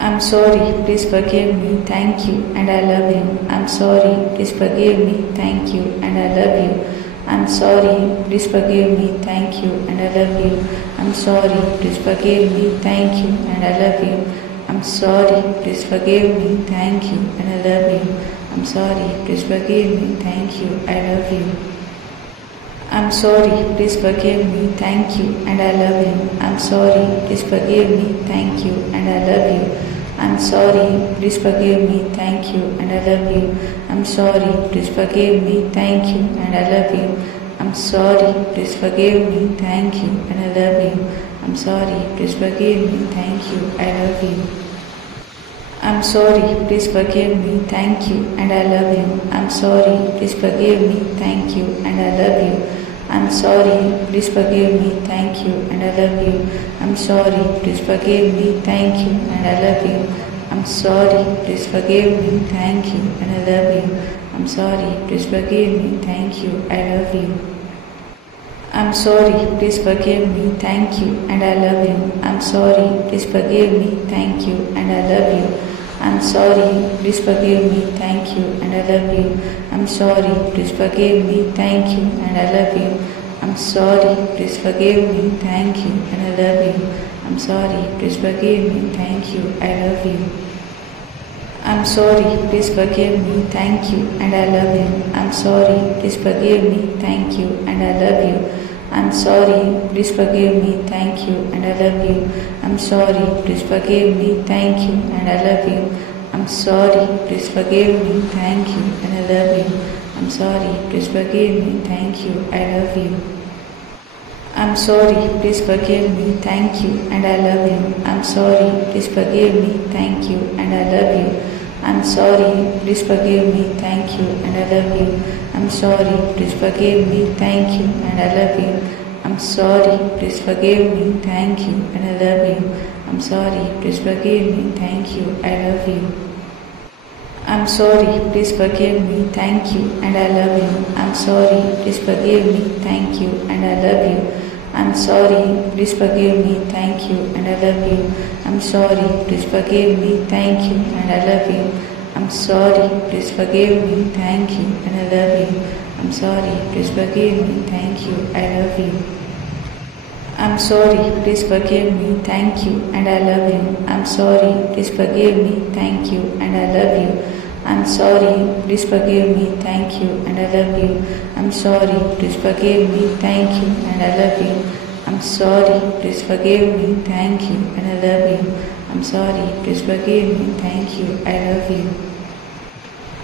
I'm sorry, please forgive me, thank you, and I love you. I'm sorry, please forgive me, thank you, and I love you. I'm sorry, please forgive me, thank you, and I love you. I'm sorry, please forgive me, thank you, and I love you. I'm sorry, please forgive me, thank you, and I love you. I'm sorry, please forgive me, thank you, I love you. I'm sorry, please forgive me, thank you, and I love you. I'm sorry, please forgive me, thank you, and I love you. I'm sorry, please forgive me, thank you, and I love you. I'm sorry, please forgive me, thank you, and I love you. I'm sorry, please forgive me, thank you, and I love you. I'm sorry, please forgive me, thank you, I love you. I'm sorry, please forgive me, thank you, and I love you. I'm sorry, please forgive me, thank you, and I love you. I'm sorry, please forgive me, thank you, and I love you. I'm sorry, please forgive me, thank you, and I love you. I'm sorry, please forgive me, thank you, and I love you. I'm sorry, please forgive me, thank you, I love you. I'm sorry, please forgive me, thank you, and I love you. I'm sorry, please forgive me, thank you, and I love you. I'm sorry, please forgive me, thank you, and I love you. I'm sorry, please forgive me, thank you, and I love you. I'm sorry, please forgive me, thank you, and I love you. I'm sorry, please forgive me, thank you, I love you. I'm sorry, please forgive me, thank you, and I love you. I'm sorry, please forgive me, thank you, and I love you. I'm sorry, please forgive me, thank you, and I love you. I'm sorry, please forgive me, thank you, and I love you. I'm sorry, please forgive me, thank you, and I love you. I'm sorry, please forgive me, thank you, I love you. I'm sorry, please forgive me, thank you, and I love you. I'm sorry, please forgive me, thank you, and I love you. I'm sorry, please forgive me, thank you, and I love you. I'm sorry, please forgive me, thank you, and I love you. I'm sorry, please forgive me, thank you, and I love you. I'm sorry, please forgive me, thank you, I love you. I'm sorry, please forgive me, thank you, and I love you. I'm sorry, please forgive me, thank you, and I love you. I'm sorry, please forgive me, thank you, and I love you. I'm sorry, please forgive me, thank you, and I love you. I'm sorry, please forgive me, thank you, and I love you. I'm sorry, please forgive me, thank you, I love you. I'm sorry, please forgive me, thank you, and I love you. I'm sorry, please forgive me, thank you, and I love you. I'm sorry, please forgive me, thank you, and I love you. I'm sorry, please forgive me, thank you, and I love you. I'm sorry, please forgive me, thank you, and I love you. I'm sorry, please forgive me, thank you, I love you.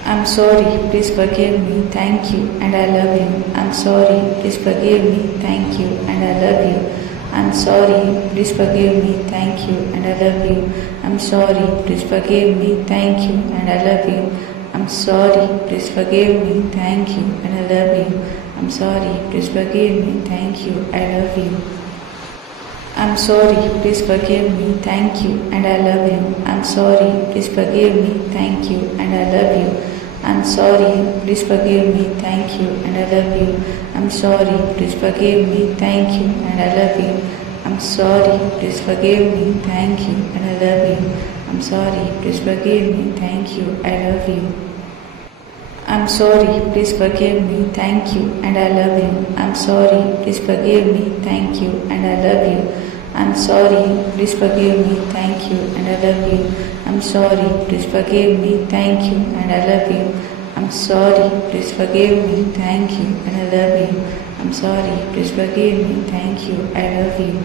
I'm sorry, please forgive me, thank you, and I love you. I'm sorry, please forgive me, thank you, and I love you. I'm sorry, please forgive me, thank you, and I love you. I'm sorry, please forgive me, thank you, and I love you. I'm sorry, please forgive me, thank you, and I love you. I'm sorry, please forgive me, thank you, I love you. I'm sorry, please forgive me, thank you, and I love you. I'm sorry, please forgive me, thank you, and I love you. I'm sorry, please forgive me, thank you, and I love you. I'm sorry, please forgive me, thank you, and I love you. I'm sorry, please forgive me, thank you, and I love you. I'm sorry, please forgive me, thank you, I love you. I'm sorry, please forgive me, thank you, and I love you. I'm sorry, please forgive me, thank you, and I love you. I'm sorry, please forgive me, thank you, and I love you. I'm sorry, please forgive me, thank you, and I love you. I'm sorry, please forgive me, thank you, and I love you. I'm sorry, please forgive me, thank you, I love you.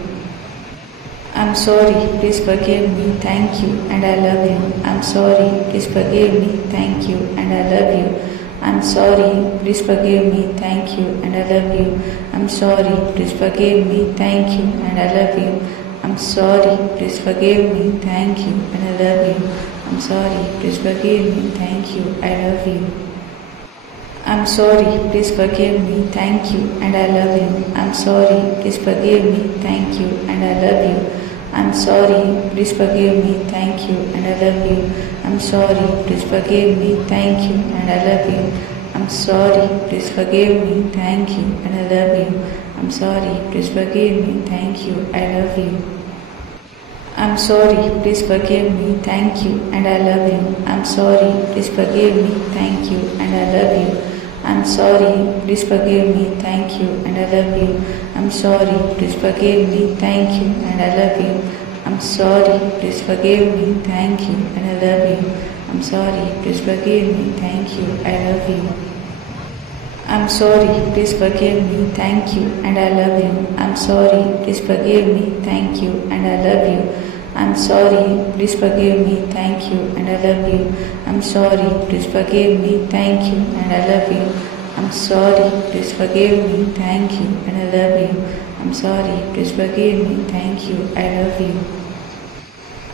I'm sorry, please forgive me, thank you, and I love you. I'm sorry, please forgive me, thank you, and I love you. I'm sorry, please forgive me, thank you, and I love you. I'm sorry, please forgive me, thank you, and I love you. I'm sorry, please forgive me, thank you, and I love you. I'm sorry, please forgive me, thank you, I love you. I'm sorry, please forgive me, thank you, and I love you. I'm sorry, please forgive me, thank you, and I love you. I'm sorry, please forgive me, thank you, and I love you. I'm sorry, please forgive me, thank you, and I love you. I'm sorry, please forgive me, thank you, and I love you. I'm sorry, please forgive me, thank you, I love you. I'm sorry, please forgive me, thank you, and I love you. I'm sorry, please forgive me, thank you, and I love you. I'm sorry, please forgive me, thank you, and I love you. I'm sorry, please forgive me, thank you, and I love you. I'm sorry, please forgive me, thank you, and I love you. I'm sorry, please forgive me, thank you, I love you. I'm sorry, please forgive me, thank you, and I love you. I'm sorry, please forgive me, thank you, and I love you. I'm sorry, please forgive me, thank you, and I love you. I'm sorry, please forgive me, thank you, and I love you. I'm sorry, please forgive me, thank you, and I love you. I'm sorry, please forgive me, thank you, I love you.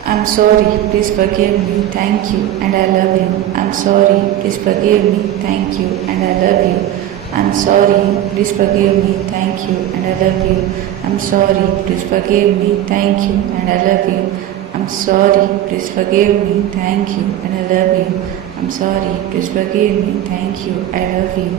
I'm sorry, please forgive me, thank you, and I love you. I'm sorry, please forgive me, thank you, and I love you. I'm sorry, please forgive me, thank you, and I love you. I'm sorry, please forgive me, thank you, and I love you. I'm sorry, please forgive me, thank you, and I love you. I'm sorry, please forgive me, thank you, I love you.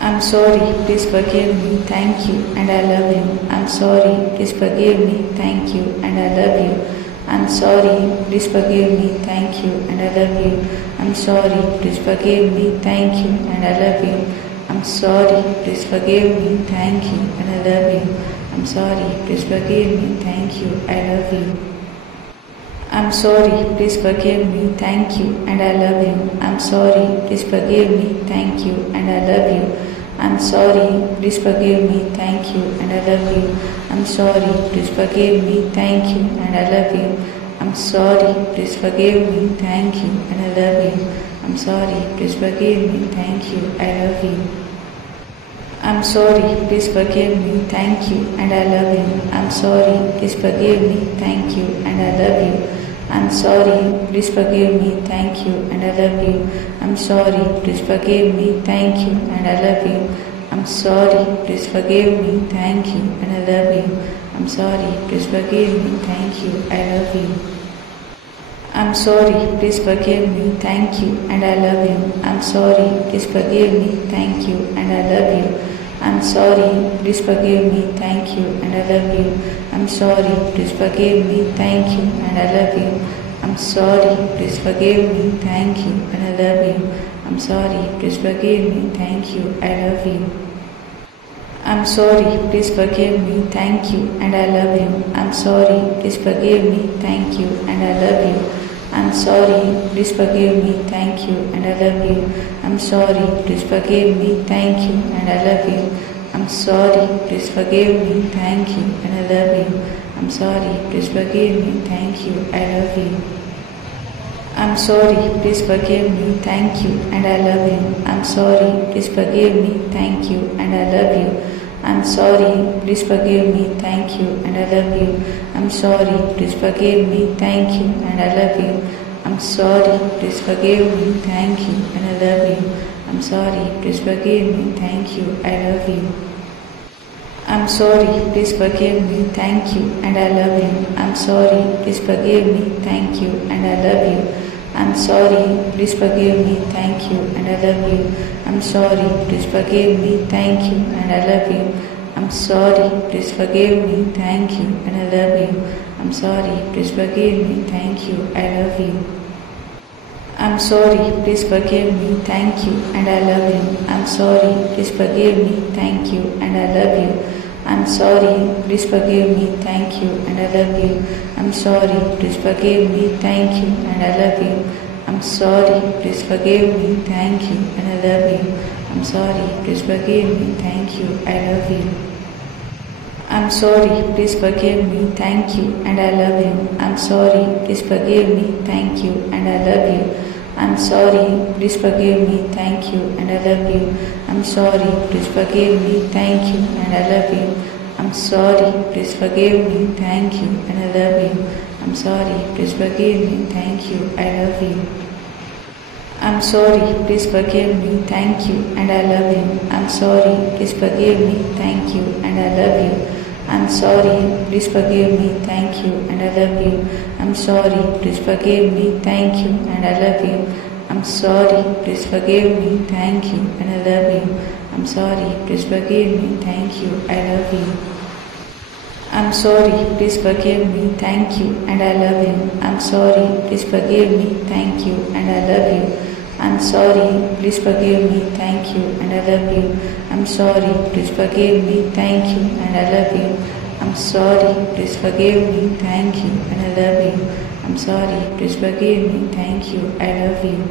I'm sorry, please forgive me, thank you, and I love you. I'm sorry, please forgive me, thank you, and I love you. I'm sorry, please forgive me, thank you, and I love you. I'm sorry, please forgive me, thank you, and I love you. I'm sorry, please forgive me, thank you, and I love you. I'm sorry, please forgive me, thank you, I love you. I'm sorry, please forgive me, thank you, and I love you. I'm sorry, please forgive me, thank you, and I love you. I'm sorry, please forgive me, thank you, and I love you. I'm sorry, please forgive me, thank you, and I love you. I'm sorry, please forgive me, thank you, and I love you. I'm sorry, please forgive me, thank you, I love you. I'm sorry, please forgive me, thank you, and I love you. I'm sorry, please forgive me, thank you, and I love you. I'm sorry, please forgive me, thank you, and I love you. I'm sorry, please forgive me, thank you, and I love you. I'm sorry, please forgive me, thank you, and I love you. I'm sorry, please forgive me, thank you, I love you. I'm sorry, please forgive me, thank you, and I love you. I'm sorry, please forgive me, thank you, and I love you. I'm sorry, please forgive me, thank you, and I love you. I'm sorry, please forgive me, thank you, and I love you. I'm sorry, please forgive me, thank you, and I love you. I'm sorry, please forgive me, thank you, I love you. I'm sorry, please forgive me, thank you, and I love you. I'm sorry, please forgive me, thank you, and I love you. I'm sorry, please forgive me, thank you, and I love you. I'm sorry, please forgive me, thank you, and I love you. I'm sorry, please forgive me, thank you, and I love you. I'm sorry, please forgive me, thank you, I love you. I'm sorry, please forgive me, thank you, and I love you. I'm sorry, please forgive me, thank you, and I love you. I'm sorry, please forgive me, thank you, and I love you. I'm sorry, please forgive me, thank you, and I love you. I'm sorry, please forgive me, thank you, and I love you. I'm sorry, please forgive me, thank you, I love you. I'm sorry, please forgive me, thank you, and I love you. I'm sorry, please forgive me, thank you, and I love you. I'm sorry, please forgive me, thank you, and I love you. I'm sorry, please forgive me, thank you, and I love you. I'm sorry, please forgive me, thank you, and I love you. I'm sorry, please forgive me, thank you, I love you. I'm sorry, please forgive me, thank you, and I love you. I'm sorry, please forgive me, thank you, and I love you. I'm sorry, please forgive me, thank you, and I love you. I'm sorry, please forgive me, thank you, and I love you. I'm sorry, please forgive me, thank you, and I love you. I'm sorry, please forgive me, thank you, I love you. I'm sorry, please forgive me, thank you, and I love you. I'm sorry, please forgive me, thank you, and I love you. I'm sorry, please forgive me, thank you, and I love you. I'm sorry, please forgive me, thank you, and I love you. I'm sorry, please forgive me, thank you, and I love you. I'm sorry, please forgive me, thank you, I love you. I'm sorry, please forgive me, thank you, and I love you. I'm sorry, please forgive me, thank you, and I love you. I'm sorry, please forgive me, thank you, and I love you. I'm sorry, please forgive me, thank you, and I love you. I'm sorry, please forgive me, thank you, and I love you. I'm sorry, please forgive me, thank you, I love you. I'm sorry, please forgive me, thank you, and I love you. I'm sorry, please forgive me, thank you, and I love you. I'm sorry, please forgive me, thank you, and I love you. I'm sorry, please forgive me, thank you, and I love you. I'm sorry, please forgive me, thank you, and I love you. I'm sorry, please forgive me, thank you, I love you.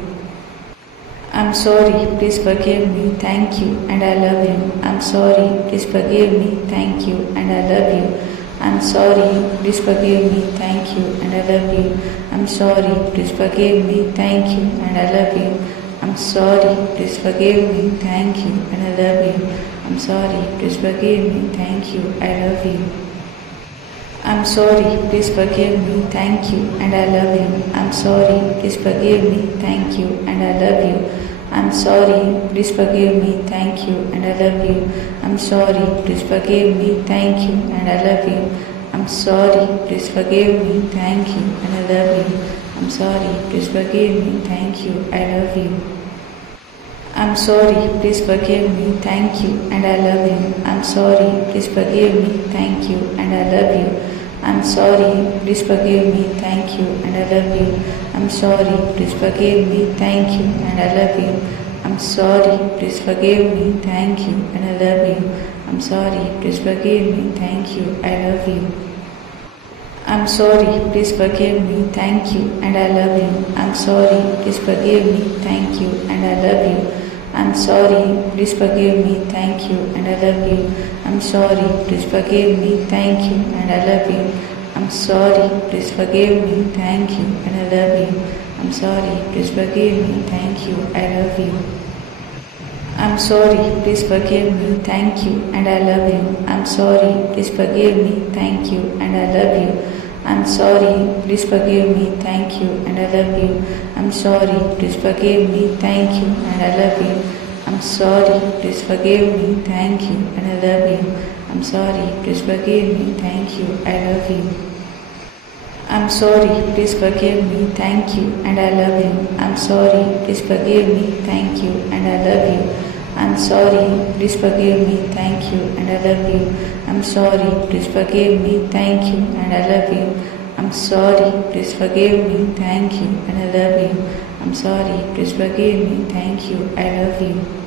I'm sorry, please forgive me, thank you, and I love you. I'm sorry, please forgive me, thank you, and I love you. I'm sorry, please forgive me, thank you, and I love you. I'm sorry, please forgive me, thank you, and I love you. I'm sorry, please forgive me, thank you, and I love you. I'm sorry, please forgive me, thank you, I love you. I'm sorry, please forgive me, thank you, and I love you. I'm sorry, please forgive me, thank you, and I love you. I'm sorry, please forgive me, thank you, and I love you. I'm sorry, please forgive me, thank you, and I love you. I'm sorry, please forgive me, thank you, and I love you. I'm sorry, please forgive me, thank you, I love you. I'm sorry, please forgive me, thank you, and I love you. I'm sorry, please forgive me, thank you, and I love you. I'm sorry, please forgive me, thank you, and I love you. I'm sorry, please forgive me, thank you, and I love you. I'm sorry, please forgive me, thank you, and I love you. I'm sorry, please forgive me, thank you, I love you. I'm sorry, please forgive me, thank you, and I love you. I'm sorry, please forgive me, thank you, and I love you. I'm sorry, please forgive me, thank you, and I love you. I'm sorry, please forgive me, thank you, and I love you. I'm sorry, please forgive me, thank you, and I love you. I'm sorry, please forgive me, thank you, I love you. I'm sorry, please forgive me, thank you, and I love you. I'm sorry, please forgive me, thank you, and I love you. I'm sorry, please forgive me, thank you, and I love you. I'm sorry, please forgive me, thank you, and I love you. I'm sorry, please forgive me, thank you, and I love you. I'm sorry, please forgive me, thank you, I love you. I'm sorry, please forgive me, thank you, and I love you. I'm sorry, please forgive me, thank you, and I love you. I'm sorry, please forgive me, thank you, and I love you. I'm sorry, please forgive me, thank you, and I love you. I'm sorry, please forgive me, thank you, and I love you. I'm sorry, please forgive me, thank you, I love you.